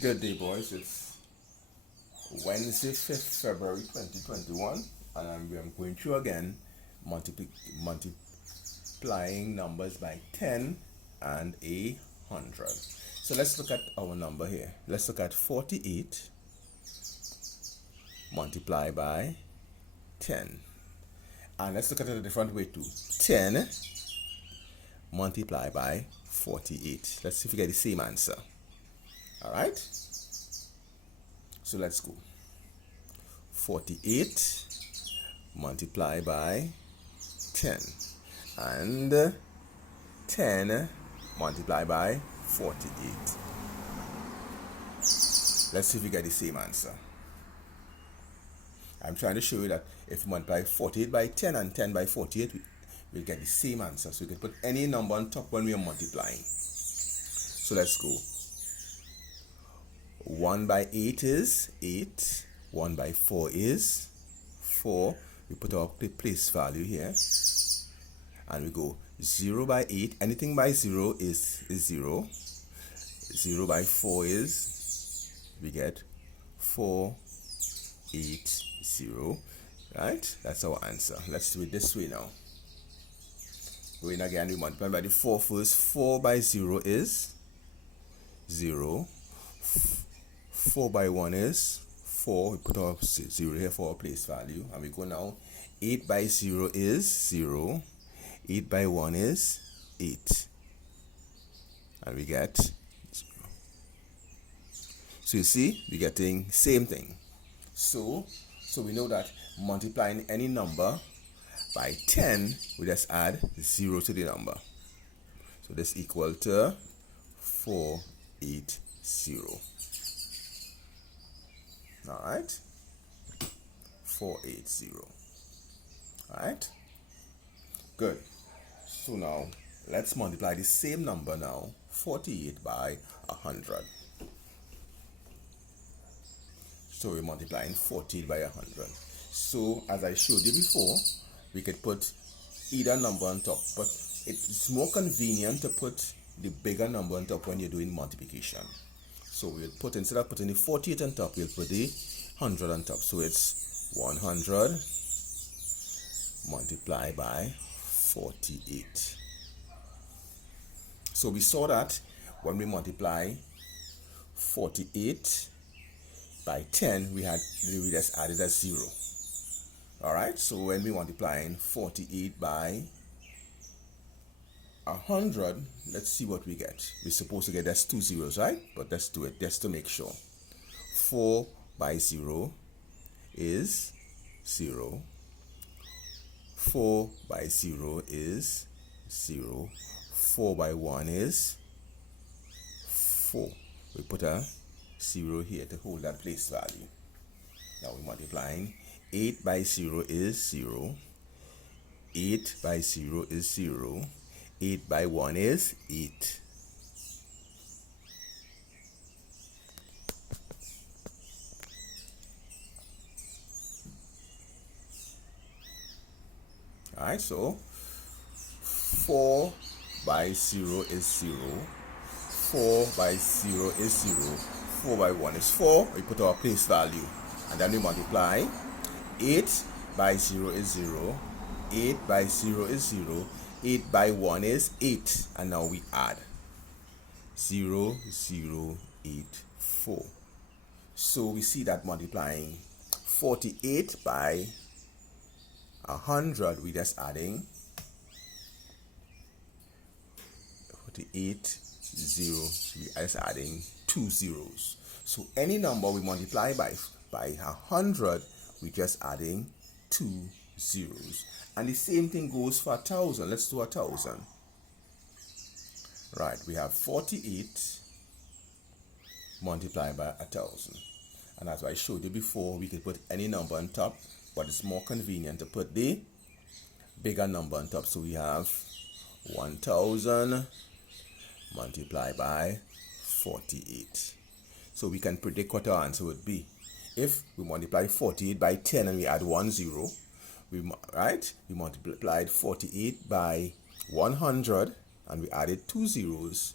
Good day, boys. It's Wednesday, 5th February 2021, and I'm going through again multiplying numbers by 10 and 100. So let's look at our number here. Let's look at 48 multiplied by 10. And let's look at it a different way too. 10 multiplied by 48. Let's see if we get the same answer. Alright? So let's go. 48 multiplied by 10 and 10 multiplied by 48. Let's see if we get the same answer. I'm trying to show you that if we multiply 48 by 10 and 10 by 48, we'll get the same answer. So you can put any number on top when we are multiplying. So let's go. 1 by 8 is 8. 1 by 4 is 4. We put our place value here. And we go 0 by 8. Anything by 0 is 0. 0 by 4 is, we get 4, 8, 0. Right? That's our answer. Let's do it this way now. Going again, we multiply by the 4 first. 4 by 0 is 0. 4 by 1 is 4. We put our 0 here for our place value. And we go now. 8 by 0 is 0. 8 by 1 is 8. And we get 0. So you see, we're getting same thing. So we know that multiplying any number by 10, we just add 0 to the number. So this equal to 480. Alright, 480. Alright, good. So now let's multiply the same number now, 48 by 100. So we're multiplying 48 by 100. So as I showed you before, we could put either number on top, but it's more convenient to put the bigger number on top when you're doing multiplication. So we'll put, instead of putting the 48 on top, we'll put the 100 on top. So it's 100 multiplied by 48. So we saw that when we multiply 48 by 10, we just added a 0. Alright, so when we multiplying 48 by 100, let's see what we get. We're supposed to get that's 2 zeros, right? But let's do it just to make sure. 4 by 0 is 0. 4 by 0 is 0. 4 by 1 is 4. We put a 0 here to hold that place value. Now we're multiplying. 8 by 0 is 0. 8 by 0 is 0. 8 by 1 is 8. Alright, so 4 by 0 is 0. 4 by 0 is 0. 4 by 1 is 4. We put our place value. And then we multiply. 8 by 0 is 0. 8 by 0 is 0. 8 by 1 is 8. And now we add 0, 0, 8, 4. So we see that multiplying 48 by 100, we just adding 48 0, we just adding 2 zeros. So any number we multiply by 100, we just adding 2 zeros. And the same thing goes for 1,000. Let's do 1,000. Right, we have 48 multiplied by 1,000. And as I showed you before, we could put any number on top, but it's more convenient to put the bigger number on top. So we have 1,000 multiplied by 48. So we can predict what our answer would be. If we multiply 48 by 10 and we add 1 0, we multiplied 48 by 100 and we added 2 zeros,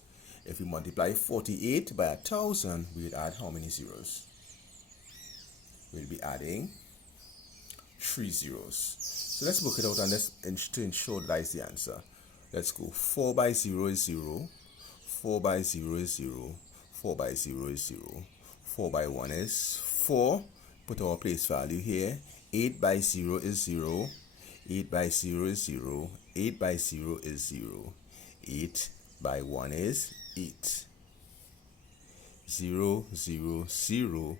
If we multiply 48 by 1,000, we would add how many zeros? We'll be adding 3 zeros. So let's work it out, and to ensure that is the answer. Let's go. 4 by 0 is 0. 4 by 0 is 0. 4 by 0 is 0. 4 by 1 is 4. Put our place value here. 8 by 0 is 0. 8 by 0 is 0. 8 by 0 is 0. 8 by 1 is 8. 0, 0, 0,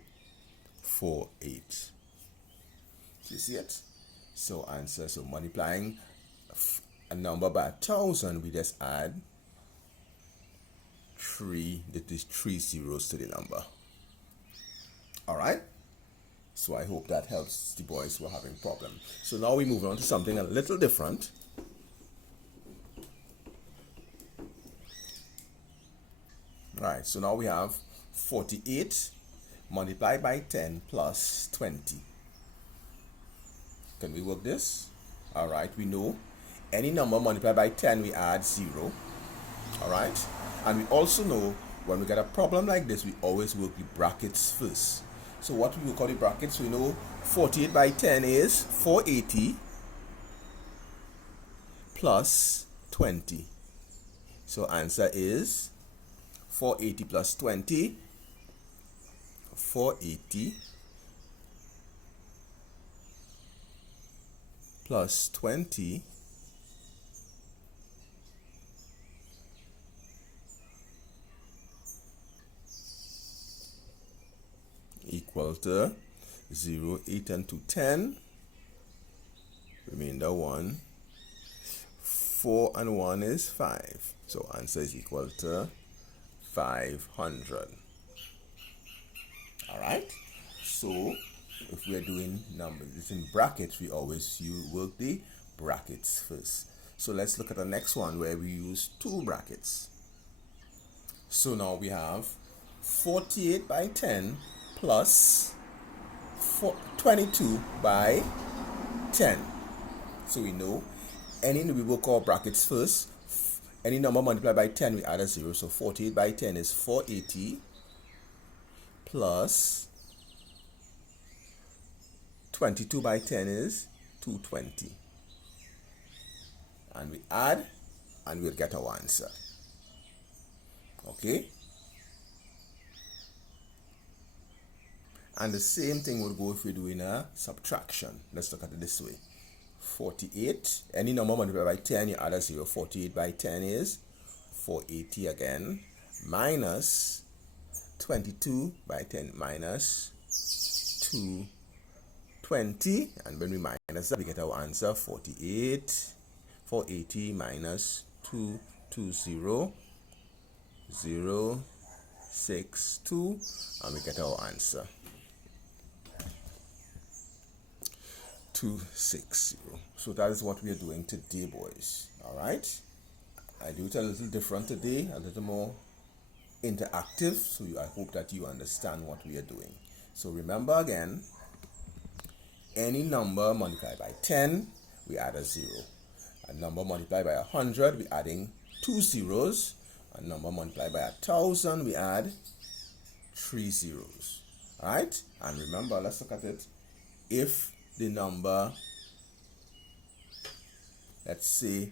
4, 8. You see it? So answer, so multiplying a number by 1,000, we just add 3, that is 3 zeros to the number. Alright? So I hope that helps the boys who are having problems. So now we move on to something a little different. Right, so now we have 48 multiplied by 10 plus 20. Can we work this? Alright, we know any number multiplied by 10, we add 0. Alright? And we also know when we get a problem like this, we always work the brackets first. So what we will call the brackets, we know 48 by 10 is 480 plus 20. So answer is 480 plus 20. 480 plus 20 equal to 0, 8 and 2, 10. Remainder 1. 4 and 1 is 5. So answer is equal to 500. Alright? So if we are doing numbers in brackets, we always work the brackets first. So let's look at the next one where we use 2 brackets. So now we have 48 by 10 plus 22 by 10. So we know we work our brackets first. Any number multiplied by 10, we add a 0. So 48 by 10 is 480 plus 22 by 10 is 220. And we add, and we'll get our answer. Okay? And the same thing will go if we're doing a subtraction. Let's look at it this way. 48, any number multiplied by 10, you add a 0. 48 by 10 is 480 again, minus 22 by 10 minus 220. And when we minus that, we get our answer 48. 480 minus 220, 062, and we get our answer 260. So that is what we are doing today, boys. Alright, I do it a little different today, a little more interactive, so I hope that you understand what we are doing. So remember again, any number multiplied by 10, we add a 0. A number multiplied by 100, we adding 2 zeros. A number multiplied by 1,000, we add 3 zeros. Alright, and remember, let's look at it. If the number, let's say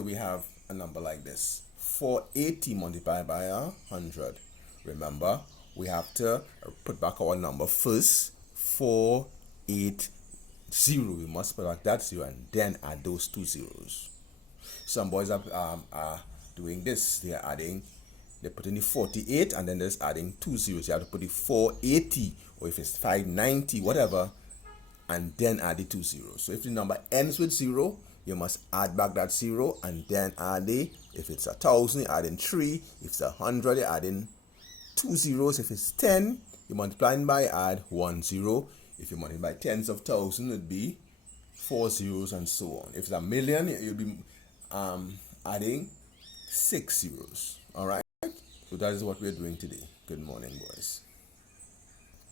we have a number like this, 480 multiplied by 100. Remember, we have to put back our number first. 480. We must put back that 0 and then add those 2 zeros. Some boys are doing this. They are adding, they put in the 48 and then they're adding 2 zeros. You have to put the 480, or if it's 590, whatever, and then add the 2 zeros. So if the number ends with 0, you must add back that 0 and then add the, if it's 1,000, you add in 3. If it's 100, you add in 2 zeros. If it's 10, you multiply by, add 1 0. If you multiply by tens of thousands, it would be 4 zeros and so on. If it's a million, you'll be adding 6 zeros. Alright? So that is what we're doing today. Good morning, boys.